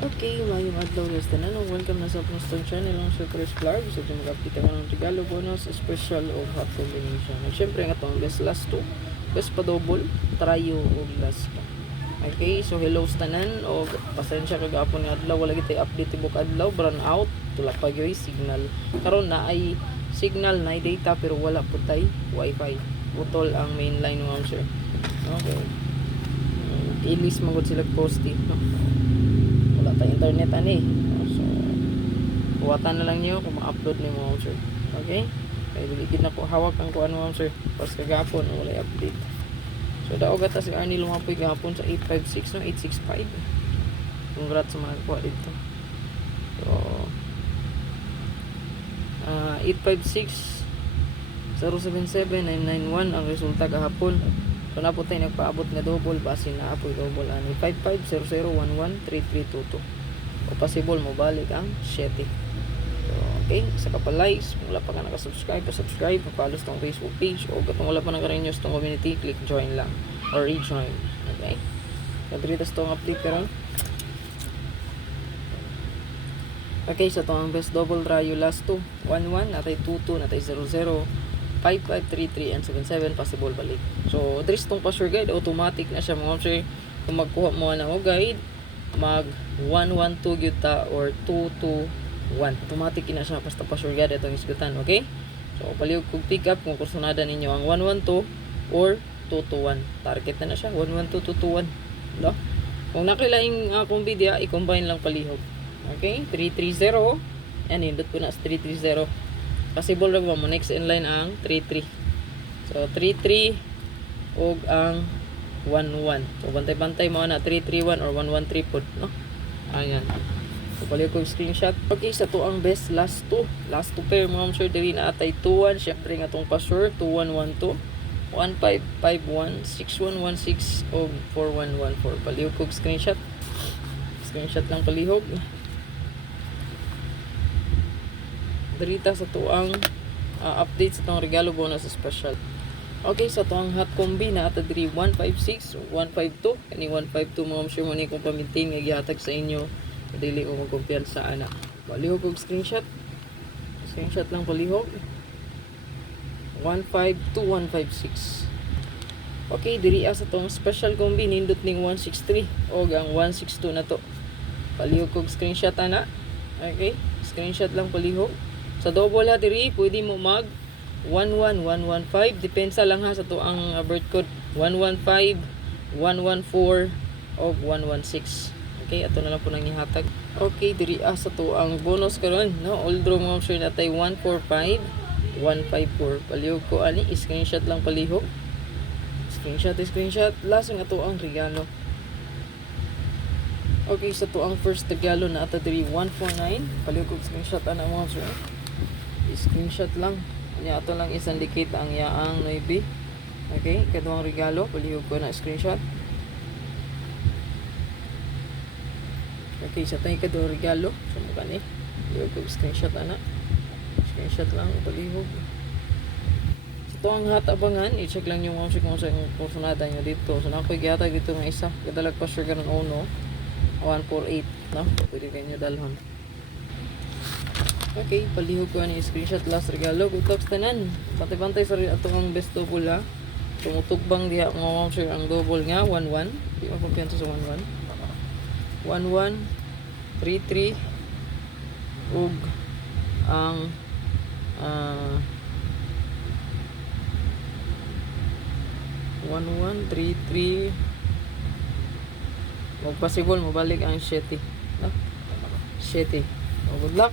Okay, mayong adlaw guys tanan. Welcome na sa Pungston Channel ang Super Vlog. So, mag-update ako ng regalo bonus, special o hot combination. At syempre nga itong best last 2, best pa double, trio o last pa. Okay, so hello sa tanan o pasensya kagapon nga adlaw wala gitay update tibok adlaw, brown out, tulak pa gyoy signal. Karon na ay signal na data pero wala po tay wifi. Utol ang main line mo sir. Okay. Ilis magod sila posting, no? Wala tayong internet ani. So buwatan na lang niyo kung ma-upload ni mo sir. Okay? Kaya diligid na po hawak ang kuan mo sir. Pas kagapon wala update. So daog ata si Arnie lumapoy gahapon sa 856 no 865. Congrats sa mga kuha dito. So 856 077991 ang resulta gahapon. So na po tayo nagpaabot nga double base na apoy double ani 5500113322. O possible mo balik ang 7. So okay, sa kapalays, kung wala pa ka nakasubscribe, pa-subscribe, pa-follow tong Facebook page o kung wala pa naka-renews tong community, click join lang or rejoin. Okay? Kadritas tong update karon. Okay, so itong best double trio last 2 11, natay 22, natay 00 5533 and 77 possible balik. So there's tong password guide, automatic na siya mga sir. Kung magkuha mo na o guide, mag 112 gyuta or 221, automatic na siya basta password guide itong isgutan. Okay, so palihog kung pick up kung kursunada ninyo ang 112 or 221, target na siya 112 221, no? Kung nakilaing akong video, i-combine lang palihog. Okay, 330 and indot ko na sa 330. Possible rin mo next in line ang 33. So 33 og ang 11. So bantay-bantay mo na 331 or 113 pod, no? Ayan. So pali ko screenshot. Okay, sa to ang best last 2. Last 2 pair mo sure diri na atay 21, syempre nga tong password 2112 1551 6116 og 4114. Palihog ko screenshot. Screenshot lang palihog. Darita sa tuang update sa tuang regalo bonus special. Okay, sa tuang hot combi na ata diri 156 152 kani 152 mo sure mo ni kung pa-maintain nga gihatag sa inyo dili ko magkumpiyansa ana. Palihog og screenshot lang palihog 152156. Okay, diri sa tuang special combi nindot ning 163 og ang 162 na to. Palihog og screenshot ana. Okay, screenshot lang palihog. Sa double ha diri pwede mo mag 11115, depensa lang ha sa to ang birth code 115 114 o 116. Okay, ato na lang po nang ihatag. Okay, diri sa to ang bonus karon, no? All draw mo sure natay 145 154. Palihog ko ani, screenshot lang palihog. Screenshot last ang ato ang regalo. Okay, sa to ang first regalo na ata diri 149. Palihog ko screenshot ana mo sure. Screenshot lang niya ato lang isandicate ang yaang noibi. Okay, kadtong regalo palihog ko na screenshot. Okay, sa tay kadtong regalo so mo kani palihog ko screenshot ana. Screenshot lang palihog. Ito ang hatabangan, i-check lang yung mga kung sa kursunada nyo dito. So nakoy gihatag dito ng isa kadalag pa sure ganun uno 148, no? Pwede kayo dalhon. Okay, palihog ko ni screenshot last regalo. Good talks tanan. Bantay-bantay sa rin atong best double ha. Tumutugbang diha nga mo sure ang double nga 11. Di mo kumpiyansa sa 11. 11 33 ug ang 1133 mag possible mo balik ang 7, no? 7. Good luck.